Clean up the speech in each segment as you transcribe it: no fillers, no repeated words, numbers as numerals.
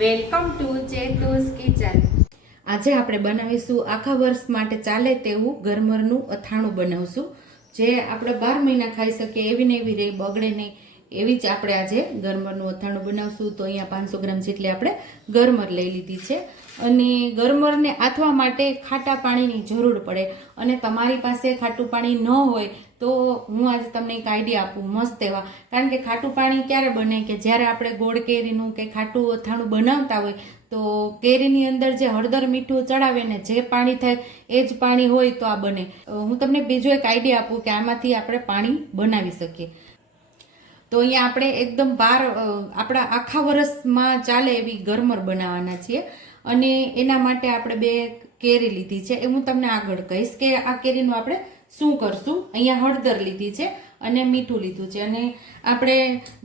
Welcome to ચેતુસ kitchen. આજે આપણે બનાવીશું આખા વર્ષ માટે ચાલે તેવું ગરમરનું અથાણું બનાવશું, જે આપણે 12 મહિના ખાઈ શકીએ એવી ને એવી રે, બગડે નહીં એવી જ આપણે આજે ગરમરનું અથાણું બનાવશું। તો અહીંયા 500 ગ્રામ જેટલી આપણે ગરમર લઈ લીધી છે અને ગરમરને આથવા માટે ખાટા પાણીની જરૂર પડે અને તમારી પાસે ખાટું પાણી ન હોય તો હું આજે તમને એક આઈડિયા આપું મસ્ત એવા। કારણ કે ખાટું પાણી ક્યારે બને કે જ્યારે આપણે ગોળ કેરીનું કે ખાટું અથાણું બનાવતા હોય તો કેરીની અંદર જે હળદર મીઠું ચડાવે ને જે પાણી થાય એ જ પાણી હોય તો આ બને। હું તમને બીજો એક આઈડિયા આપું કે આમાંથી આપણે પાણી બનાવી શકીએ। તો અહીંયા આપણે એકદમ આપણા આખા વર્ષમાં ચાલે એવી ગરમર બનાવવાના છીએ અને એના માટે આપણે 2 કેરી લીધી છે, એ હું તમને આગળ કહીશ કે આ કેરીનું આપણે શું કરશું। અહીંયા હળદર લીધી છે અને મીઠું લીધું છે અને આપણે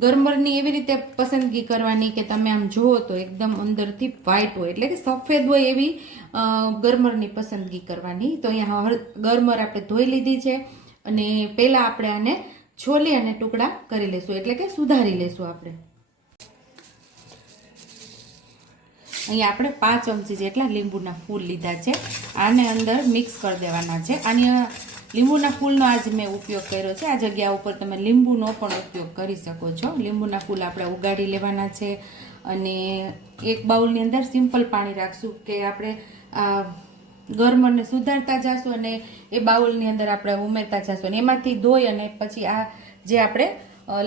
ગરમરની એવી રીતે પસંદગી કરવાની કે તમે આમ જુઓ તો એકદમ અંદરથી વ્હાઈટ હોય એટલે કે સફેદ હોય એવી ગરમરની પસંદગી કરવાની। તો અહીંયા ગરમર આપણે ધોઈ લીધી છે અને પહેલાં આપણે આને છોલી અને ટુકડા કરી લેશું એટલે કે સુધારી લેશું આપણે। અહીંયા આપણે 5 ચમચી જેટલા લીંબુના ફૂલ લીધા છે, આને અંદર મિક્સ કરી દેવાના છે। આની લીંબુના ફૂલનો આજ મેં ઉપયોગ કર્યો છે, આ જગ્યા ઉપર તમે લીંબુનો પણ ઉપયોગ કરી શકો છો। લીંબુના ફૂલ આપણે ઉગાડી લેવાના છે અને એક બાઉલની અંદર સિમ્પલ પાણી રાખશું કે આપણે ગરમરને સુધારતા જશું અને એ બાઉલની અંદર આપણે ઉમેરતા જશું અને એમાંથી ધોઈ અને પછી આ જે આપણે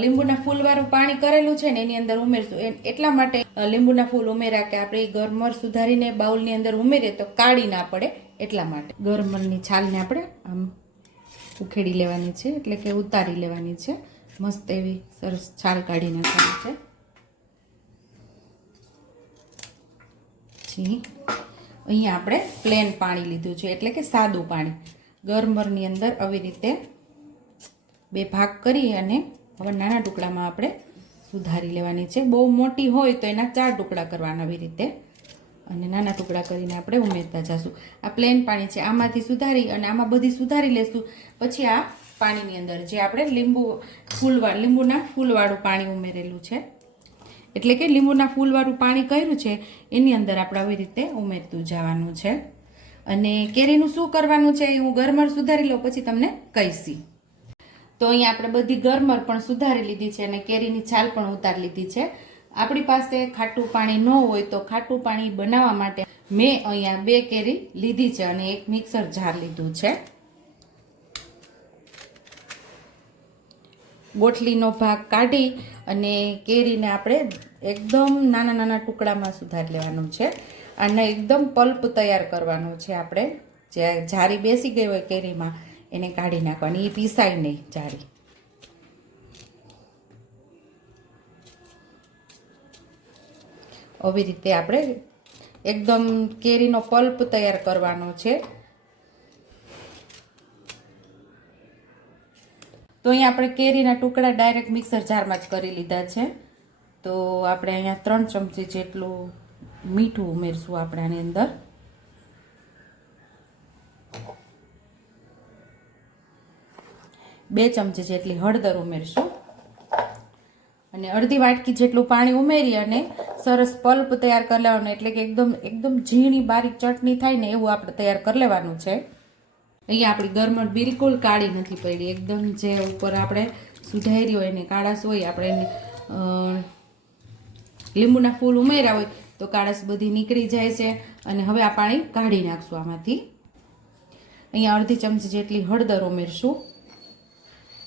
લીંબુના ફૂલવાળું પાણી કરેલું છે ને એની અંદર ઉમેરશું। એટલા માટે લીંબુના ફૂલ ઉમેર્યા કે આપણે ગરમર સુધારીને બાઉલની અંદર ઉમેરીએ તો કાળી ના પડે એટલા માટે। ગરમરની છાલને આપણે આમ ઉખેડી લેવાની છે એટલે કે ઉતારી લેવાની છે, મસ્ત એવી સરસ છાલ કાઢી નાખવાની છે। અહીંયા આપણે પ્લેન પાણી લીધું છે એટલે કે સાદું પાણી। ગરમરની અંદર આવી રીતે 2 ભાગ કરી અને હવે નાના ટુકડામાં આપણે સુધારી લેવાની છે। બહુ મોટી હોય તો એના 4 ટુકડા કરવાના આવી રીતે અને નાના ટુકડા કરીને આપણે ઉમેરતા જશું। આ પ્લેન પાણી છે, આમાંથી સુધારી અને આમાં બધી સુધારી લેશું। પછી આ પાણીની અંદર જે આપણે લીંબુના ફૂલવાળું પાણી ઉમેરેલું છે એટલે કે લીંબુના ફૂલવાળું પાણી કર્યું છે એની અંદર આપણે આવી રીતે ઉમેરતું જવાનું છે અને કેરીનું શું કરવાનું છે એ હું ગરમર સુધારી લઉં પછી તમને કહીશ। તો અહીંયા આપણે બધી ગરમર પણ સુધારી લીધી છે અને કેરીની છાલ પણ ઉતારી લીધી છે। આપણી પાસે ખાટું પાણી ન હોય તો ખાટું પાણી બનાવવા માટે મેં અહીંયા 2 કેરી લીધી છે અને એક મિક્સર જાર લીધું છે। ગોઠલીનો ભાગ કાઢી અને કેરીને આપણે એકદમ નાના નાના ટુકડામાં સુધારી લેવાનું છે અને એકદમ પલ્પ તૈયાર કરવાનો છે આપણે। જે જારી બેસી ગઈ હોય કેરીમાં એને કાઢી નાખવાની, એ પીસાય નહીં જારી। આવી રીતે આપણે એકદમ કેરીનો પલ્પ તૈયાર કરવાનો છે। તો અહીંયા આપણે કેરીના ટુકડા ડાયરેક્ટ મિક્સર જારમાં જ કરી લીધા છે। તો આપણે અહીંયા 3 ચમચી જેટલું મીઠું ઉમેરશું આપણે આની અંદર, 2 ચમચી જેટલી હળદર ઉમેરશું અને અડધી વાટકી જેટલું પાણી ઉમેરી અને સરસ પલ્પ તૈયાર કરી લેવાનું એટલે કે એકદમ ઝીણી બારીક ચટણી થાય ને એવું આપણે તૈયાર કરી લેવાનું છે। અહીંયા આપણી ગરમર બિલકુલ કાળી નથી પડી, એકદમ જે ઉપર આપણે સુધારી હોય એને કાળાશ હોય, આપણે એને લીંબુના ફૂલ ઉમેર્યા હોય તો કાળાશ બધી નીકળી જાય છે અને હવે આ પાણી કાઢી નાખશું આમાંથી। અહીંયા અડધી ચમચી જેટલી હળદર ઉમેરશું,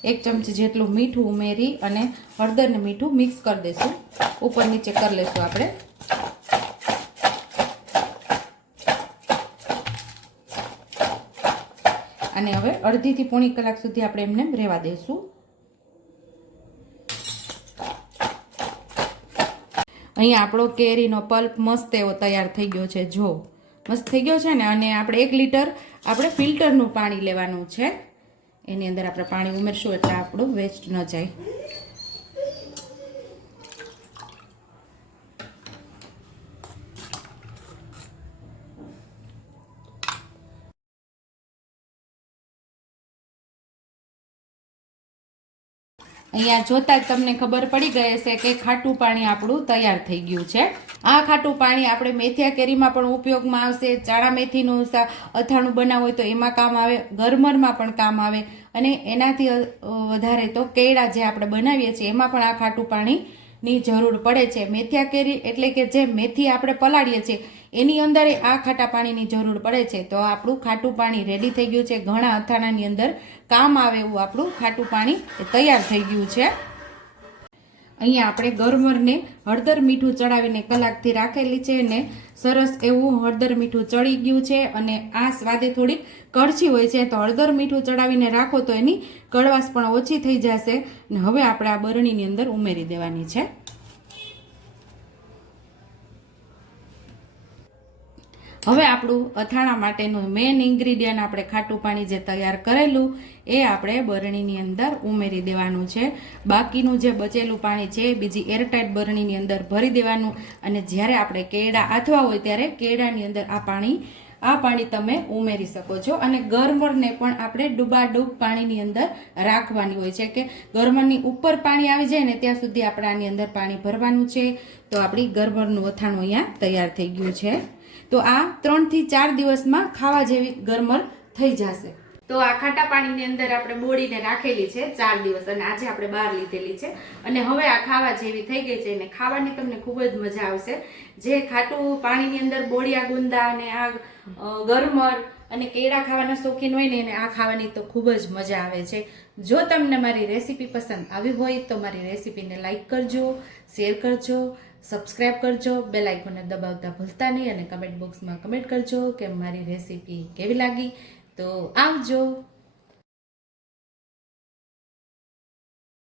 1 ચમચી જેટલું મીઠું ઉમેરી અને હળદર ને મીઠું મિક્સ કરી દઈશું, ઉપર નીચે કરી લઈશું આપણે। અને હવે અડધીથી પોણી કલાક સુધી આપણે એમને રહેવા દઈશું। અહીંયા આપણો કેરીનો પલ્પ મસ્ત એવો તૈયાર થઈ ગયો છે, જો મસ્ત થઈ ગયો છે ને। અને આપણે 1 લીટર આપણે ફિલ્ટરનું પાણી લેવાનું છે, એની અંદર આપણે પાણી ઉમેરશું એટલે આપણું વેસ્ટ ન જાય। અહીંયા જોતા જ તમને ખબર પડી ગઈ હશે કે ખાટું પાણી આપણું તૈયાર થઈ ગયું છે. આ ખાટું પાણી આપણે મેથિયા કેરીમાં પણ ઉપયોગમાં આવશે, ચાણા મેથીનું અથાણું બનાવવું હોય તો એમાં કામ આવે, ગરમરમાં પણ કામ આવે, અને એનાથી વધારે તો કેળા જે આપણે બનાવીએ છીએ એમાં પણ આ ખાટું પાણીની જરૂર પડે છે. મેથિયા કેરી એટલે કે જે મેથી આપણે પલાળીએ છીએ એની અંદર આ ખાટા પાણીની જરૂર પડે છે. તો આપણું ખાટું પાણી રેડી થઈ ગયું છે. ઘણા અથાણાની અંદર કામ આવે એવું આપણું ખાટું પાણી તૈયાર થઈ ગયું છે. અહીંયા આપણે ગરમરને હળદર મીઠું ચડાવીને કલાકથી રાખેલી છે ને સરસ એવું હળદર મીઠું ચડી ગયું છે. અને આ સ્વાદે થોડીક કડછી હોય છે તો હળદર મીઠું ચડાવીને રાખો તો એની કડવાશ પણ ઓછી થઈ જશે. ને હવે આપણે આ બરણીની અંદર ઉમેરી દેવાની છે. હવે આપણું અથાણા માટેનું મેઇન ઇન્ગ્રીડિયન્ટ આપણે ખાટું પાણી જે તૈયાર કરેલું એ આપણે બરણીની અંદર ઉમેરી દેવાનું છે. બાકીનું જે બચેલું પાણી છે બીજી એરટાઈટ બરણીની અંદર ભરી દેવાનું. અને જ્યારે આપણે કેળા આથવા હોય ત્યારે કેળાની અંદર આ પાણી તમે ઉમેરી શકો છો. અને ગરમરને પણ આપણે ડૂબાડૂબ પાણીની અંદર રાખવાની હોય છે કે ગરમરની ઉપર પાણી આવી જાય ને ત્યાં સુધી આપણે આની અંદર પાણી ભરવાનું છે. તો આપણી ગરમરનું અથાણું અહીંયા તૈયાર થઈ ગયું છે. તો આ 3 થી 4 દિવસમાં ખાવા જેવી ગરમર થઈ જશે. તો આ ખાટા પાણીની અંદર આપણે બોળીને રાખેલી છે 4 દિવસ અને આજે આપણે બહાર લીધેલી છે અને હવે આ ખાવા જેવી થઈ ગઈ છે. અને ખાવાની તમને ખૂબ જ મજા આવશે. જે ખાટું પાણીની અંદર બોળિયા ગુંદા અને આ ગરમર અને કેળા ખાવાના શોખીન હોય ને એને આ ખાવાની તો ખૂબ જ મજા આવે છે. જો તમને મારી રેસીપી પસંદ આવી હોય તો મારી રેસીપીને લાઈક કરજો, શેર કરજો, સબસ્ક્રાઇબ કરજો, બેલ આઇકોનને દબાવતા ભૂલતા નહીં અને કમેન્ટ બોક્સમાં કમેન્ટ કરજો કે મારી રેસીપી કેવી લાગી. તો આવજો.